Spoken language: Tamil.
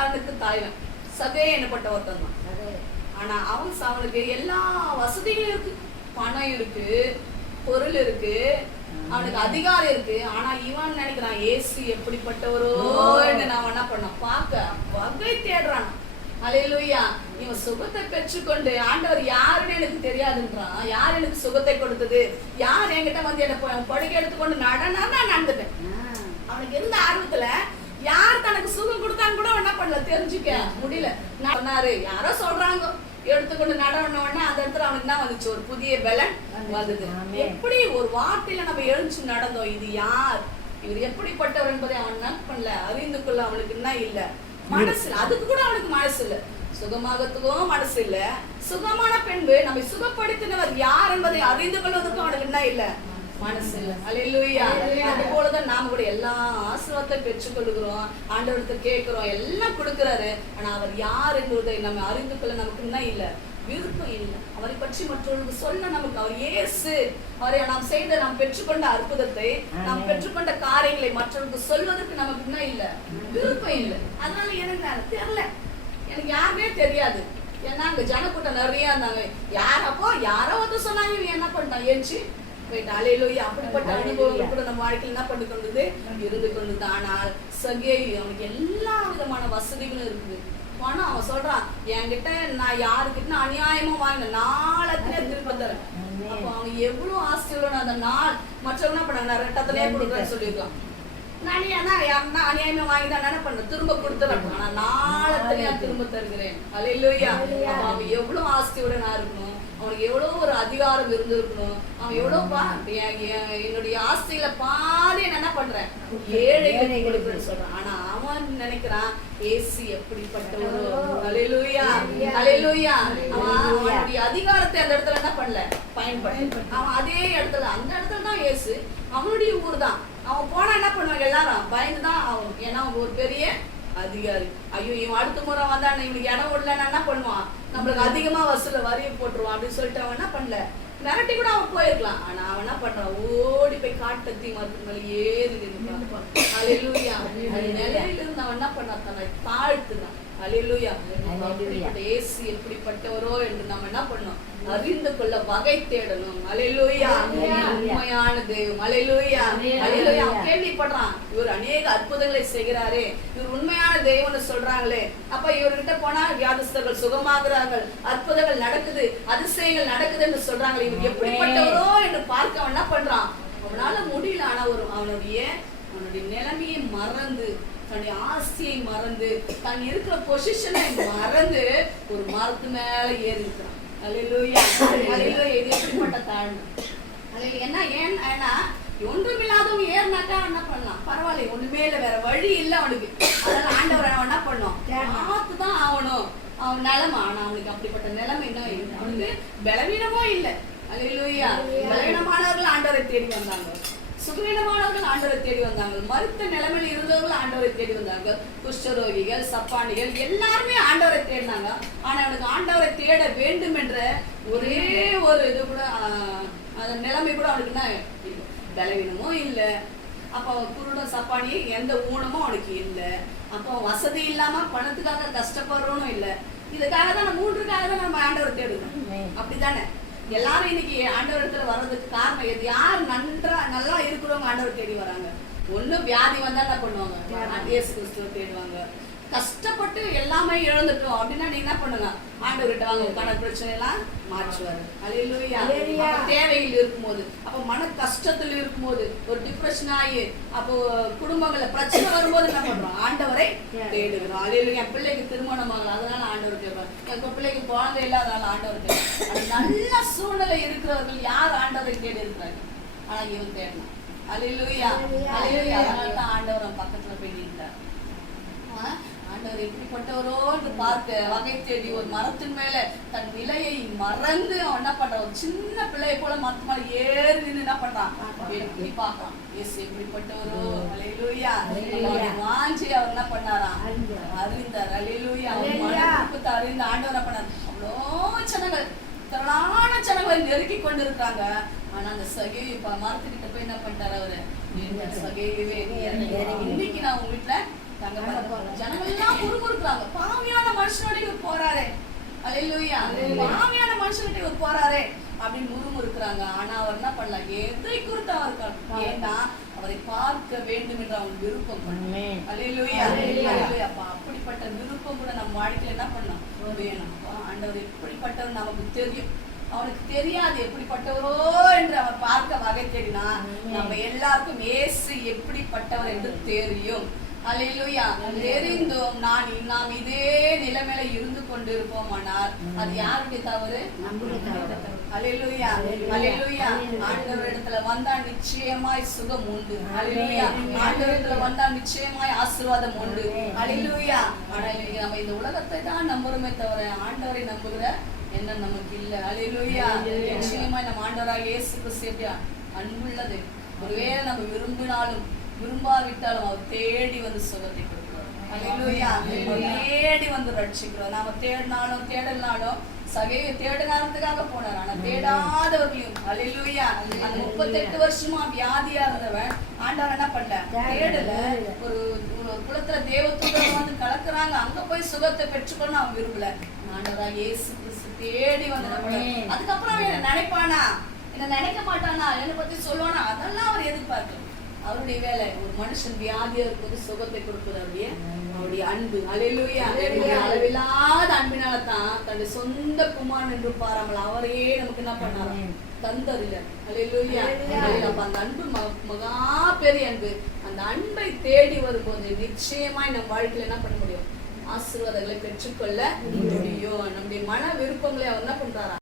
எல்லாருக்கும் தலைவன். சகே என்னப்பட்ட ஒருத்தன் தான். ஆனா அவன் அவனுக்கு எல்லா வசதிகளும் இருக்கு. பணம் இருக்கு பொருள் இருக்கு அவனுக்கு அதிகாரம் இருக்கு. ஆனா இவன் நினைக்கிறான் ஏசு எப்படிப்பட்டவரோ? நான் என்ன பண்ண பார்க்க வகை தேடுறான். அலையிலுயா இவன் சுகத்தை பெற்றுக்கொண்டு ஆண்டவர் யாருன்னு எனக்கு தெரியாதுன்றான். யார் எனக்கு சுகத்தை கொடுத்தது? யார் என்கிட்ட வந்து என்ன படுக்கை எடுத்துக்கொண்டு நடனா நான் நடந்துட்டேன் அவனுக்கு இருந்த ஆர்வத்துல யார் தனக்கு சுகம் கொடுத்தான்னு பண்ணல தெரிஞ்சுக்க. முடியல. நான் சொன்னாரு யாரோ சொல்றாங்க. எடுத்துக்கொண்டு நடன உடனே அந்த இடத்துல அவனுக்கு என்ன வந்துச்சு. ஒரு புதிய பலன் வந்தது. எப்படி ஒரு வார்த்தையில நம்ம எழுந்து நடந்தோம்? இது யார்? இவர் எப்படிப்பட்டவர் என்பதை அவன் பண்ணல. அறிந்து கொள்ள அவனுக்கு என்ன இல்ல. மனசு இல்ல. அதுக்கு கூட அவனுக்கு மனசு இல்ல. சுகமாகத்துக்கும் மனசு இல்ல. சுகமான பெண்பு நம்மை சுகப்படுத்தினவர் யார் என்பதை அறிந்து கொள்வதற்கும் அவனுக்கு என்ன இல்ல. மனசு. இல்ல அல்லேலூயா அது போலதான் நாம கூட எல்லா ஆசீர்வாதத்தை பெற்றுக்கொள்கிறோம். ஆண்டவர்கிட்ட கேட்கிறோம். எல்லாம் கொடுக்கிறாரு. ஆனா அவர் யார் என்பதை நம்ம அறிந்து கொள்ள நமக்கு என்ன இல்ல. விருப்பம் இல்லை. அவரை பற்றி மற்றவர்களுக்கு சொல்ல நமக்கு அவர் இயேசு. அவரை நாம் செய்த நாம் பெற்றுக்கொண்ட அற்புதத்தை நாம். பெற்றுக்கொண்ட காரியங்களை மற்றவர்களுக்கு சொல்வதற்கு நமக்கு என்ன இல்ல. விருப்பம் இல்லை. அதனால எனக்கு நான் தெரியல. எனக்கு யாருமே தெரியாது. ஏன்னா அங்க ஜனக்கூட்டம் நிறைய இருந்தாங்க. யார் அப்போ? யாரோ ஒருத்தர் சொன்னாங்க என்ன போயிட்டு அலையிலோய் அப்படிப்பட்ட அனுபவங்கள் கூட நம்ம வாழ்க்கையில் என்ன பண்ணி கொண்டது? இருந்து கொண்டது. ஆனால் சகேயு அவனுக்கு எல்லா விதமான வசதிகளும் இருக்குது. பணம் அவன் சொல்றான் என்கிட்ட நான் யாருக்கிட்ட அநியாயமா வாங்கின நாளத்திலே திரும்ப தரேன். அப்போ அவன் எவ்வளவு ஆசையோட அந்த நாள் மற்றவங்க என்ன பண்ணாங்க ரெட்டத்திலே கொடுக்குறேன்னு சொல்லியிருக்கான். நான் யாருன்னா அநியாயமா வாங்கி தான் என்ன பண்றேன் திரும்ப கொடுத்துறேன் ஆனா நாளத்திலே திரும்ப தருகிறேன் அலையிலோயா அப்ப அவன் எவ்வளவு ஆசையோட நான் இருக்கணும் அவனுக்கு எவ்வளவு ஒரு அதிகாரம் இருந்திருக்கணும் அவன் எவ்வளவு பா என்னுடைய ஆசையில பாதி நான் என்ன பண்றேன் ஏழை கொடுக்குறேன்னு சொல்றான் ஆனா அவன் நினைக்கிறான் ஏசி எப்படிப்பட்டவரோ அலையிலூயா அலையிலூயா அவன் அவனுடைய அதிகாரத்தை அந்த இடத்துல என்ன பண்ணல பயன்படுத்த அவன் அதே இடத்துல அந்த இடத்துல தான் ஏசு அவனுடைய ஊர் தான் அவன் போனா என்ன பண்ணுவாங்க எல்லாரும் பயந்து தான் ஆகும் ஏன்னா அவன் ஒரு பெரிய அதிகாரி. ஐயோ இவன் அடுத்த முறை வந்தான் இவனுக்கு இடம் விடலன்னா என்ன பண்ணுவான்? நம்மளுக்கு அதிகமா வசூல வரியை போட்டுருவான் அப்படின்னு சொல்லிட்டு அவன் என்ன பண்ணல? மிரட்டி கூட அவன் போயிருக்கலாம். ஆனா அவன் என்ன பண்றான்? ஓடி போய் காட்டத்தி மரத்து மேல ஏறி நின்னுப்பான் அலையிலூயா நிலையில இருந்து அவன் என்ன பண்ணான் தன்னை தாழ்த்துனான் அலையிலூயா அப்படிப்பட்ட ஏசு எப்படிப்பட்டவரோ என்று நம்ம என்ன பண்ணோம் அறிந்து கொள்ள வகை தேடணும். அலையிலூயா உண்மையான தெய்வம் அலையிலூயா அலையிலூயா அவன் கேள்விப்படுறான். இவர் அநேக அற்புதங்களை செய்கிறாரே. இவர் உண்மையான தெய்வம்னு சொல்றாங்களே. அப்ப இவர்கிட்ட போனா கிறிஸ்தவர்கள் சுகமாகிறார்கள் அற்புதங்கள் நடக்குது அதிசயங்கள் நடக்குது என்று சொல்றாங்களே இவர் எப்படிப்பட்டவரோ என்று பார்க்க அவன் என்ன பண்றான். அவனால முடியல ஆனா ஒரு அவனுடைய அவனுடைய நிலைமையை மறந்து தன்னுடைய ஆசையை மறந்து தன் இருக்கிற பொசிஷனை மறந்து ஒரு மரத்து மேல ஏறி இருக்கிறான். அல்லேலூயா இது எப்படிப்பட்ட என்ன ஏன் ஏன்னா ஒன்றுமில்லாதவங்க ஏறினாக்கா என்ன பண்ணலாம்? பரவாயில்ல ஒண்ணுமே இல்லை வேற வழி இல்லை அவனுக்கு அதனால ஆண்டவர் அவன் என்ன பண்ணோம் பார்த்து தான் ஆகணும் அவன் நிலைமை? ஆனா அவனுக்கு அப்படிப்பட்ட நிலைமை என்ன அவனுக்கு பலவீனமும் இல்லை. அல்லேலூயா. பலவீனமானவர்கள் ஆண்டவரை தேடி வந்தாங்க சுகவீனமானவர்கள் ஆண்டவரை தேடி வந்தாங்க மருத்த நிலைமையில் இருந்தவர்கள் ஆண்டவரை தேடி வந்தாங்க குஷ்டரோகிகள் சப்பானிகள் எல்லாருமே ஆண்டவரை தேடினாங்க. ஆனா அவனுக்கு ஆண்டவரை தேட வேண்டும் என்ற ஒரே ஒரு இது கூட அந்த நிலைமை கூட அவனுக்கு என்ன பலவீனமும் இல்லை. அப்போ அவன் குருடன் சப்பானி எந்த ஊனமும் அவனுக்கு இல்லை. அப்போ வசதி இல்லாம பணத்துக்காக கஷ்டப்படுறவனும் இல்லை. இதுக்காக தான் நம்ம மூன்றுக்காக தான் நம்ம ஆண்டவரை தேடுறோம் அப்படிதானே எல்லாரும் இன்னைக்கு ஆண்டவர் இடத்துல வர்றதுக்கு காரணம் எது? யார் நன்றா நல்லா இருக்கிறவங்க ஆண்டவர் தேடி வராங்க? ஒண்ணு வியாதி வந்தா என்ன பண்ணுவாங்க? இயேசு கிறிஸ்துவ தேடுவாங்க. கஷ்டப்பட்டு எல்லாமே இழந்துட்டோம் அப்படின்னா நீங்க என்ன பண்ணுங்க ஆண்டவர்கிட்ட வாங்க உட்கான பிரச்சனை எல்லாம் மாற்றுவாரு. அப்ப தேவையில் இருக்கும்போது அப்ப மன கஷ்டத்துல இருக்கும்போது ஒரு டிப்ரெஷன் ஆகி அப்போ குடும்பங்கள்ல பிரச்சனை வரும்போது என்ன பண்றோம்? ஆண்டவரை தேடுகிறோம். அல்லேலூயா என் பிள்ளைக்கு திருமணம் ஆகல அதனால என் பிள்ளைக்கு குழந்தை இல்ல அதனால ஆண்டவர் நல்ல சூழ்நிலை இருக்கிறவர்கள் யார் ஆண்டவரை தேடி இருக்கிறாங்க? ஆனா இவன் தேடணும். அல்லேலூயா. அல்லேலூயா. அதனால தான் ஆண்டவர் பக்கத்துல போய் நின்றார் ஆண்டவர் எப்படிப்பட்டவரோ என்று பார்க்க வகை தேடி ஒரு மரத்தின் மேல தன் நிலையை மறந்து அவன் என்ன பண்றான்? ஒரு சின்ன பிள்ளையை போல மரத்து மேல ஏறி நின்னு என்ன பண்றான்? எப்படி பார்க்கறான். இயேசு எப்படிப்பட்டவரோ அலையிலூயா வாஞ்சி அவர் என்ன பண்ணாராம்? அறிந்தார். அலையிலூயா கொடுத்தாரு இந்த ஆண்டவரப்பனர் அவ்வளோ ஜனங்கள் திரளான ஜனங்களை நெருக்கி கொண்டிருக்காங்க ஆனா அந்த சகையு இப்ப மரத்துக்கிட்ட போய் என்ன பண்ணிட்டாரு அவரு? சகையுவே இன்னைக்கு நான் உங்க வீட்டுல தங்க போறேன் ஜனங்கள் எல்லாம் குறுகுறுக்குறாங்க. பாவியான மனுஷனோட இவர் போறாரு. அலையிலூயா பாவியான மனுஷன்கிட்ட இவர் போறாரு அப்படின்னு முறுமுறுக்குறாங்க. ஆனா அவர் என்ன பண்ணலாம் எதை குறித்து அவர் ஏன்னா அவரை பார்க்க வேண்டும் என்று அவன் விருப்பம். அப்ப அப்படிப்பட்ட விருப்பம் கூட நம்ம வாழ்க்கையில என்ன அப்பா, ஆண்டவர் எப்படிப்பட்டவர் நமக்கு தெரியும்? அவனுக்கு தெரியாது எப்படிப்பட்டவரோ என்று அவன் பார்க்க வகை தேடினா நம்ம எல்லாருக்கும் இயேசு எப்படிப்பட்டவர் என்று தெரியும். அல்லேலூயா தெரிந்தும் நான் நாம் இதே நிலைமையில இருந்து கொண்டிருப்போமானால் அது யாருடைய தவறு? நம்முடைய தவறு. அல்லேலூயா அல்லேலூயா ஆண்டவரிடத்துல வந்தா நிச்சயமாய் சுகம் உண்டு. அல்லேலூயா ஆண்டவரிடத்துல வந்தா நிச்சயமாய் ஆசீர்வாதம் உண்டு. அல்லேலூயா ஆனா இன்னைக்கு நம்ம இந்த உலகத்தை தான் நம்புறோமே தவிர ஆண்டவரை நம்புகிற எண்ணம் நமக்கு இல்ல. அல்லேலூயா நிச்சயமாய் நம்ம ஆண்டவராக இயேசு கிறிஸ்து அன்புள்ளது. ஒருவேளை நம்ம விரும்பினாலும் விரும்பாவிட்டாலும் அவர் தேடி வந்து சுகத்தை கொடுக்கிறார். தேடி வந்து ரட்சிக்கிறோம் நாம தேடினாலும் தேடலனாலும் சகைய தேடினாரத்துக்காக போனார். ஆனா தேடாதவர்களையும் அலையிலுயா அந்த முப்பத்தெட்டு வருஷமா வியாதியா இருந்தவன் ஆண்டவர் என்ன பண்ண தேடல. ஒரு ஒரு குளத்துல தேவத்துடன் வந்து கலக்குறாங்க. அங்க போய் சுகத்தை பெற்றுக்கொள்ள அவன் விரும்பல. ஆண்டவரா இயேசு கிறிஸ்து தேடி வந்து அதுக்கப்புறம் அவன் என்ன நினைப்பானா? என்ன நினைக்க மாட்டானா? என்னை பத்தி சொல்லுவானா? அதெல்லாம் அவர் எதிர்பார்க்கல. அவருடைய வேலை ஒரு மனுஷன் வியாதியா இருக்கும்போது சுகத்தை கொடுப்பது அவருடைய அவருடைய அன்பு. அலையிலூயா அளவில்லாத அன்பினால தான் தன்னுடைய சொந்த குமாரன் என்று பாராமல் அவரையே நமக்கு என்ன பண்ணாராம் ஆமென். தந்ததில்ல. அலையிலூயா. அப்ப அந்த அன்பு மகா பெரிய அன்பு. அந்த அன்பை தேடி வரும்போது நிச்சயமாய் நம் வாழ்க்கையில என்ன பண்ண முடியும்? ஆசீர்வாதங்களை பெற்றுக்கொள்ள முடியும். நம்முடைய மன விருப்பங்களை அவர் என்ன பண்றாரா?